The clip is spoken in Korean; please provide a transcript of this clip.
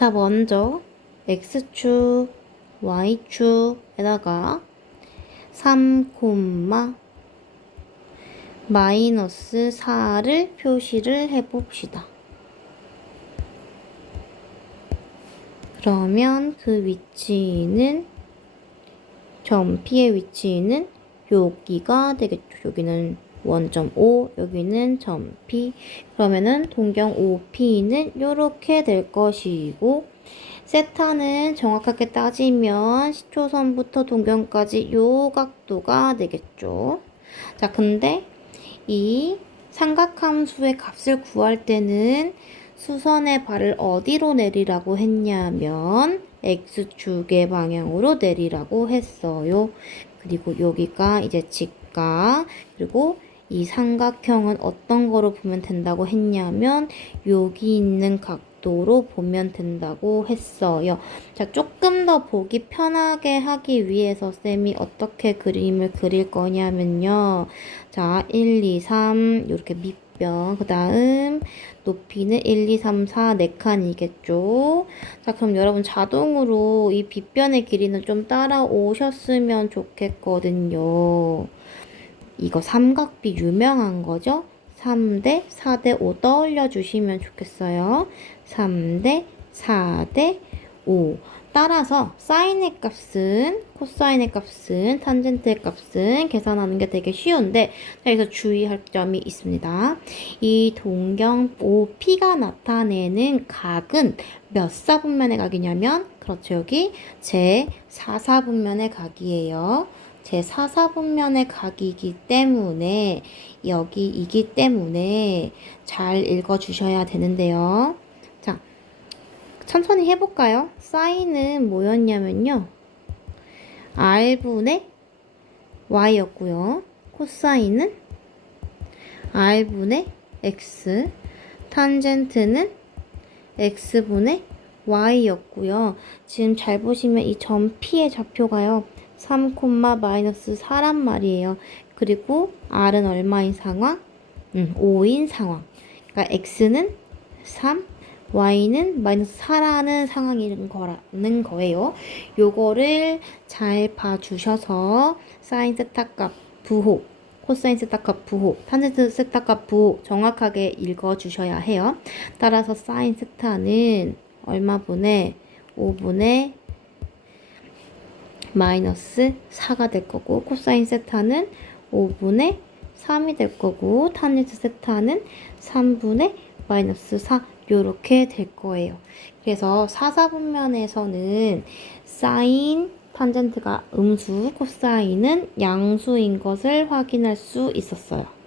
자, 먼저 x축, y축에다가 3, 마이너스 4를 표시를 해봅시다. 그러면 그 위치는 점 P의 위치는 여기가 되겠죠. 여기는 원점 O, 여기는 점 P. 그러면은 동경 OP는 이렇게 될 것이고 세타는 정확하게 따지면 시초선부터 동경까지 요 각도가 되겠죠. 자, 근데 이 삼각함수의 값을 구할 때는 수선의 발을 어디로 내리라고 했냐면 x축의 방향으로 내리라고 했어요. 그리고 여기가 이제 직각 그리고 이 삼각형은 어떤 거로 보면 된다고 했냐면 여기 있는 각도로 보면 된다고 했어요. 자, 조금 더 보기 편하게 하기 위해서 쌤이 어떻게 그림을 그릴 거냐면요. 자, 1, 2, 3 이렇게 밑변 그 다음 높이는 1, 2, 3, 4 4칸이겠죠. 자, 그럼 여러분 자동으로 이 빗변의 길이는 좀 따라오셨으면 좋겠거든요. 이거 삼각비 유명한 거죠? 3대 4대 5 떠올려 주시면 좋겠어요. 3대 4대 5. 따라서 사인의 값은 코사인의 값은 탄젠트의 값은 계산하는 게 되게 쉬운데 자, 여기서 주의할 점이 있습니다. 이 동경 OP가 나타내는 각은 몇 사분면의 각이냐면 그렇죠 여기 제 4사분면의 각이에요. 제 4사분면의 각이기 때문에 여기이기 때문에 잘 읽어주셔야 되는데요. 자, 천천히 해볼까요? 사인은 뭐였냐면요. R분의 Y였고요. 코사인은 R분의 X, 탄젠트는 X분의 Y였고요. 지금 잘 보시면 이 점 P의 좌표가요. 3, 마이너스 4란 말이에요. 그리고 R은 얼마인 상황? 음, 5인 상황. 그러니까 X는 3, Y는 마이너스 4라는 상황인 거라는 거예요. 요거를 잘 봐주셔서 사인 세타 값 부호, 코사인 세타 값 부호, 탄젠트 세타 값 부호 정확하게 읽어주셔야 해요. 따라서 사인 세타는 얼마분의 5분의 마이너스 4가 될 거고 코사인 세타는 5분의 3이 될 거고 탄젠트 세타는 3분의 마이너스 4 이렇게 될 거예요. 그래서 사사분면에서는 사인 탄젠트가 음수, 코사인은 양수인 것을 확인할 수 있었어요.